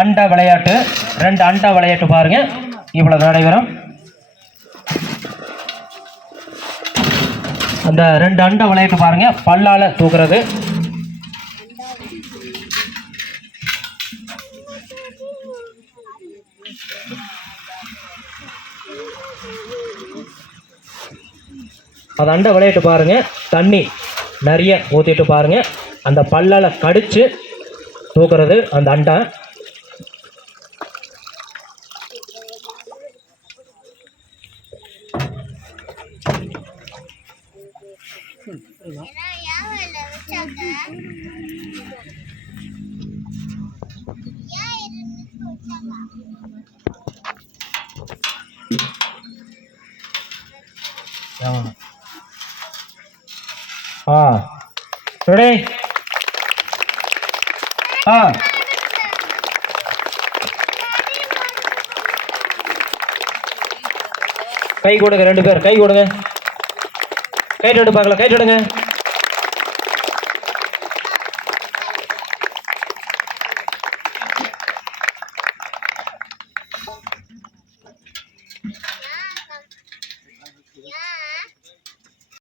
அண்டா விளையாட்டு. 2 அண்டா விளையாட்டு பாருங்க. இவ்வளவு நடைபெறும். அந்த 2 அண்டா விளையாட்டு பாருங்க. பல்லால தூக்குறது. அந்த அண்டை விளையாட்டு பாருங்க. தண்ணி நிறைய ஊற்றிட்டு பாருங்க. அந்த பல்லால் கடிச்சு தூக்குறது அந்த அண்டை. ரெடி? கை கொடுங்க. 2 பேர் கை கொடுங்க. கை தொட்டு பார்க்கலாம். கை தொடுங்க.